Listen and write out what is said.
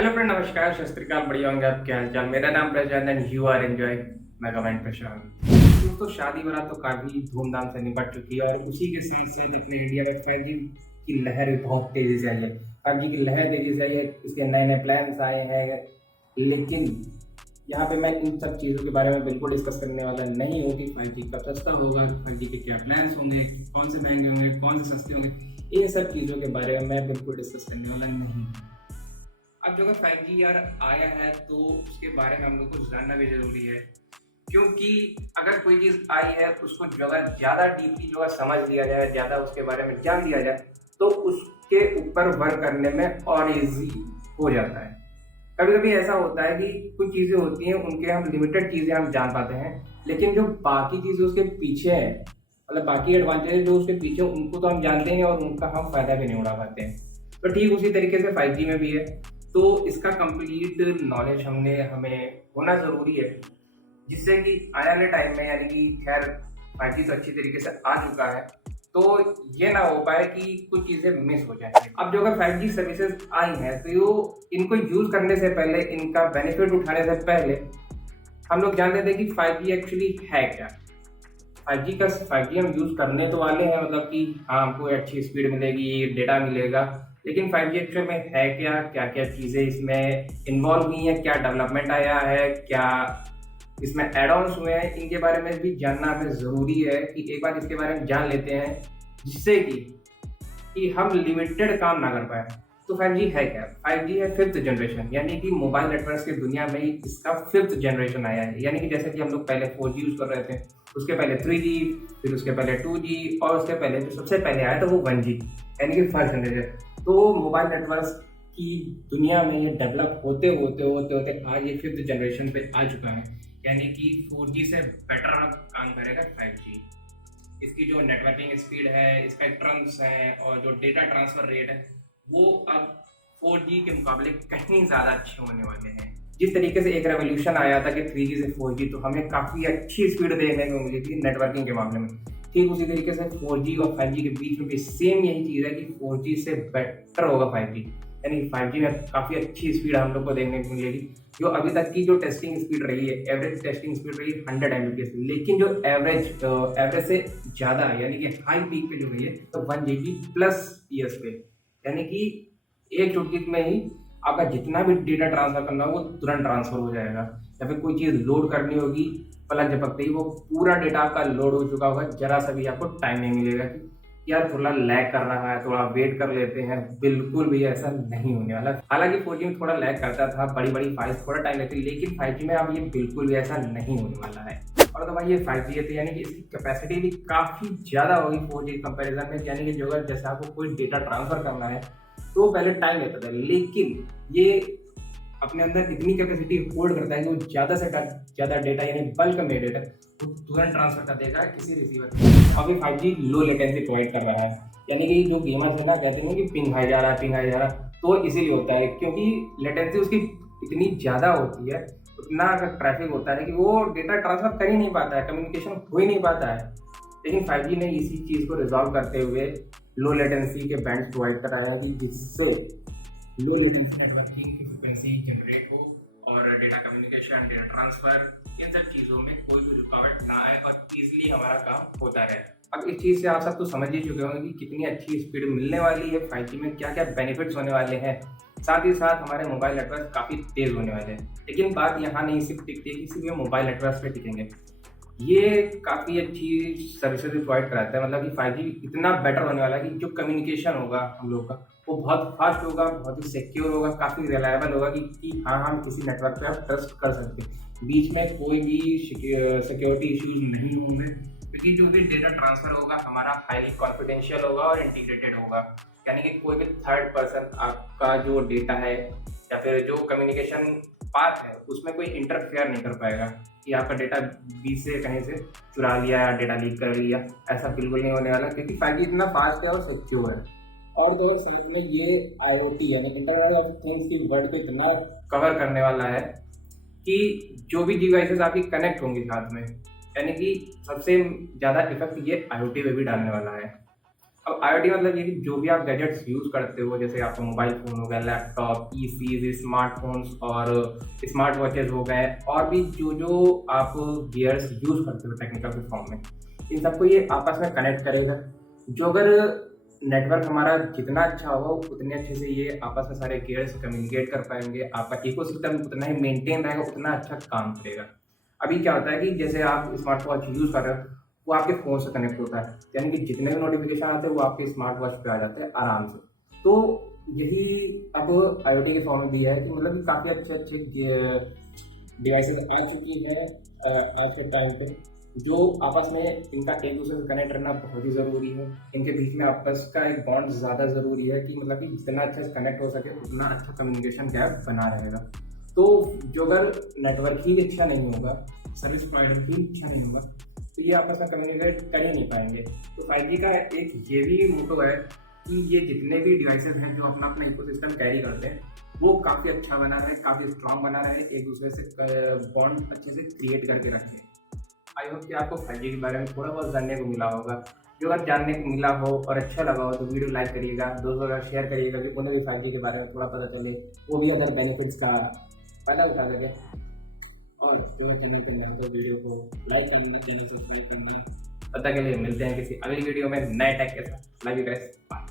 Hello friend, नमस्कार, सत श्री अकाल। बढ़िया होंगे आप? क्या हाल चाल? मेरा नाम प्रशांत एंड यू आर एंजॉयिंग मैं कमेंट प्रशांत। दोस्तों, शादी बारात तो काफी धूमधाम से निपट चुकी है और उसी के साथ साथ अपने इंडिया में 5G की लहर भी बहुत तेजी से आई है। 5G की लहर तेजी से आई है, इसके नए नए प्लान्स आए हैं। लेकिन यहाँ पे मैं इन सब चीज़ों के बारे में बिल्कुल डिस्कस करने वाला नहीं हूँ कि 5G कब सस्ता होगा, 5G के क्या प्लान्स होंगे, कौन से महंगे होंगे, कौन से सस्ते होंगे। इन सब चीज़ों के बारे में मैं बिल्कुल डिस्कस करने वाला नहीं हूँ। अब जो 5G यार आया है तो उसके बारे में हम लोग को जानना भी जरूरी है, क्योंकि अगर कोई चीज़ आई है उसको जो अगर ज़्यादा डीपली जो है समझ लिया जाए, ज़्यादा उसके बारे में जान लिया जाए तो उसके ऊपर वर्क करने में और इजी हो जाता है। कभी कभी ऐसा होता है कि कुछ चीज़ें होती हैं, उनके हम लिमिटेड चीज़ें हम जान पाते हैं, लेकिन जो बाकी चीज़ें उसके पीछे है, मतलब बाकी एडवांटेज जो उसके पीछे, उनको तो हम जानते हैं और उनका हम फायदा भी नहीं उठा पाते हैं। तो ठीक उसी तरीके से 5G में भी है। तो इसका कंप्लीट नॉलेज हमें होना ज़रूरी है, जिससे कि आने वाले टाइम में, यानी कि खैर 5G तो अच्छी तरीके से आ चुका है, तो ये ना हो पाए कि कुछ चीज़ें मिस हो जाए। अब जो अगर 5G सर्विसेज आई हैं तो यो इनको यूज़ करने से पहले, इनका बेनिफिट उठाने से पहले हम लोग जानते थे कि 5G एक्चुअली है क्या। 5G हम यूज़ करने तो वाले हैं, मतलब कि हाँ, हमको अच्छी स्पीड मिलेगी, डेटा मिलेगा, लेकिन 5G एक्चुअल में है क्या, क्या क्या चीज़ें इसमें इन्वॉल्व हुई हैं, क्या डेवलपमेंट आया है, क्या इसमें एड ऑन्स हुए हैं, इनके बारे में भी जानना हमें ज़रूरी है कि एक बार इसके बारे में जान लेते हैं, जिससे कि हम लिमिटेड काम ना कर पाए। तो 5G है क्या? 5G है फिफ्थ जनरेशन, यानी कि मोबाइल नेटवर्क की दुनिया में ही इसका फिफ्थ जनरेशन आया है। यानी कि जैसे कि हम लोग पहले 4G यूज़ कर रहे थे, उसके पहले 3G, फिर उसके पहले 2G, और उसके पहले जो सबसे पहले आया था वो 1G, यानी कि फर्स्ट जनरेशन। तो मोबाइल नेटवर्क की दुनिया में ये डेवलप होते होते होते होते आज ये फिफ्थ जनरेशन पे आ चुका है, यानी कि 4G से बेटर काम करेगा 5G। इसकी जो नेटवर्किंग स्पीड है, स्पेक्ट्रम्स हैं, और जो डेटा ट्रांसफर रेट है, वो अब 4G के मुकाबले कहीं ज़्यादा अच्छे होने वाले हैं। जिस तरीके से एक रेवोल्यूशन आया था कि 3G से 4G, तो हमें काफ़ी अच्छी स्पीड देखने को मिली थी नेटवर्किंग के मामले में। ठीक उसी तरीके से 4G और 5G के बीच में भी सेम यही चीज़ है कि 4G से बेटर होगा 5G, यानी 5G में काफ़ी अच्छी स्पीड हम लोग को देखने को मिलेगी। जो अभी तक की जो टेस्टिंग स्पीड रही है, एवरेज टेस्टिंग स्पीड रही है 100 Mbps, लेकिन जो एवरेज से ज़्यादा, यानी कि हाई पीक पे जो गई है तो 1 GB+ पे, यानी कि एक चुटकी में ही आपका जितना भी डेटा ट्रांसफर करना हो वो तुरंत ट्रांसफर हो जाएगा। या फिर कोई चीज़ लोड करनी होगी, पलक झपकते ही वो पूरा डेटा आपका लोड हो चुका होगा, जरा सा भी आपको टाइम नहीं मिलेगा कि यार थोड़ा लैग कर रहा है, थोड़ा वेट कर लेते हैं। बिल्कुल भी ऐसा नहीं होने वाला। हालांकि 4G में थोड़ा लैग करता था, बड़ी बड़ी फाइल्स थोड़ा टाइम लेती, लेकिन 5G में अब ये बिल्कुल भी ऐसा नहीं होने वाला है। और तो भाई ये 5G है, तो यानी कि इसकी कैपेसिटी भी काफ़ी ज़्यादा होगी 4G कंपेरिजन में। यानी कि जो अगर जैसे आपको कोई डेटा ट्रांसफर करना है तो पहले टाइम लेता था, लेकिन ये अपने अंदर इतनी कैपेसिटी होल्ड करता है कि वो ज़्यादा से ज़्यादा डेटा, यानी बल्क में डेटा, वो तुरंत ट्रांसफर कर देगा किसी रिसीवर को। अभी 5G लो लेटेंसी प्रोवाइड कर रहा है, यानी कि जो गेमर्स है ना, कहते हैं कि पिंग हाई जा रहा है, पिंग हाई जा रहा है, तो इसीलिए होता है क्योंकि लेटेंसी उसकी इतनी ज़्यादा होती है, उतना अगर ट्रैफिक होता है कि वो डेटा ट्रांसफर कर ही नहीं पाता है, कम्युनिकेशन हो ही नहीं पाता है। लेकिन 5G ने इसी चीज़ को रिजॉल्व करते हुए लो लेटेंसी के बैंड्स प्रोवाइड कराया है कि जिससे लो लेटेंसी नेटवर्किंग की फ्रिक्वेंसी जनरेट हो और डेटा कम्युनिकेशन, डेटा ट्रांसफर, इन सब चीज़ों में कोई भी रुकावट ना आए और ईजिली हमारा काम होता रहे। अब इस चीज़ से आप सब तो समझ ही चुके होंगे कि कितनी अच्छी स्पीड मिलने वाली है 5G में, क्या क्या बेनिफिट्स होने वाले हैं। साथ ही साथ हमारे मोबाइल नेटवर्क काफ़ी तेज़ होने वाले हैं। लेकिन बात यहाँ नहीं सिर्फ टिकती है कि सिर्फ ये मोबाइल नेटवर्क पे टिकेंगे, ये काफ़ी अच्छी सर्विसेज भी प्रोवाइड कराता है। मतलब कि 5G इतना बेटर होने वाला है कि जो कम्युनिकेशन होगा हम लोग का, वो बहुत फास्ट होगा, बहुत ही सिक्योर होगा, काफ़ी रिलायबल होगा कि हाँ, हम किसी नेटवर्क पे आप ट्रस्ट कर सकते हैं। बीच में कोई भी सिक्योरिटी इश्यूज नहीं होंगे, क्योंकि जो भी डेटा ट्रांसफर होगा हमारा हाईली कॉन्फिडेंशियल होगा और इंटीग्रेटेड होगा। यानी कि कोई भी थर्ड पर्सन आपका जो डेटा है या फिर जो कम्युनिकेशन पाथ है उसमें कोई इंटरफेयर नहीं कर पाएगा कि आपका डेटा बीच से कहीं से चुरा लिया या डेटा लीक कर लिया। ऐसा बिल्कुल नहीं होने वाला, क्योंकि 5G इतना फास्ट है और सिक्योर है। और जो साथ में ये IoT यानी इंटरनेट ऑफ थिंग्स की वर्ड को इतना कवर करने वाला है कि जो भी डिवाइसेस आपकी कनेक्ट होंगी साथ में, यानी कि सबसे ज़्यादा इफेक्ट ये IoT पे भी डालने वाला है। अब IoT मतलब ये कि जो भी आप गैजेट्स यूज़ करते हो, जैसे आपका मोबाइल फ़ोन हो गया, लैपटॉप, पीसीज़, स्मार्टफ़ोन्स और स्मार्ट वॉचेज़ हो गए, और भी जो आप गियर्स यूज़ करते हो टेक्निकल प्लेटफ़ॉर्म में, इन सबको ये आपस में कनेक्ट करेगा। जो अगर नेटवर्क हमारा जितना अच्छा होगा, उतने अच्छे से ये आपस में सारे गियर्स कम्युनिकेट कर पाएँगे, आपका इकोसिस्टम उतना ही मेंटेन रहेगा, उतना अच्छा काम करेगा। अभी क्या होता है कि जैसे आप स्मार्ट वॉच यूज़ कर रहे हो, वो आपके फ़ोन से कनेक्ट होता है, यानी कि जितने भी नोटिफ़िकेशन आते हैं वो आपके स्मार्ट वॉच पे आ जाते हैं आराम से। तो यही अब IoT के फॉर्म में दिया है कि मतलब कि काफ़ी अच्छे-अच्छे डिवाइसेज़ आ चुकी हैं आज के टाइम पे, जो आपस में इनका एक दूसरे से कनेक्ट रहना बहुत ही ज़रूरी है। इनके बीच में आपस का एक बॉन्ड ज़्यादा ज़रूरी है कि मतलब कि जितना अच्छे से कनेक्ट हो सके, उतना अच्छा कम्युनिकेशन गैप बना रहेगा। तो जो अगर नेटवर्क ही अच्छा नहीं होगा, सर्विस प्रोवाइडर ही अच्छा नहीं होगा, तो ये आपस में कम्युनिकेट कर ही नहीं पाएंगे। तो 5G का एक ये भी मोटो है कि ये जितने भी डिवाइसेस हैं जो अपना अपना इकोसिस्टम कैरी करते हैं, वो काफ़ी अच्छा बना रहे, काफ़ी स्ट्रांग बना रहे, एक दूसरे से बॉन्ड अच्छे से क्रिएट करके रखें। आई होप कि आपको 5G के बारे में थोड़ा बहुत जानने को मिला होगा। जो अगर जानने को मिला हो और अच्छा लगा हो तो वीडियो लाइक करिएगा, दोस्तों के साथ शेयर करिएगा कि उन्हें भी 5G के बारे में थोड़ा पता चले, वो भी अगर बेनिफिट्स का फ़ायदा उठा सके। और जो चैनल को नए वीडियो को लाइक करना, चैनल सब्सक्राइब करना। तब तक के लिए मिलते हैं किसी अगली वीडियो में नए टैग के साथ। Love you guys, bye.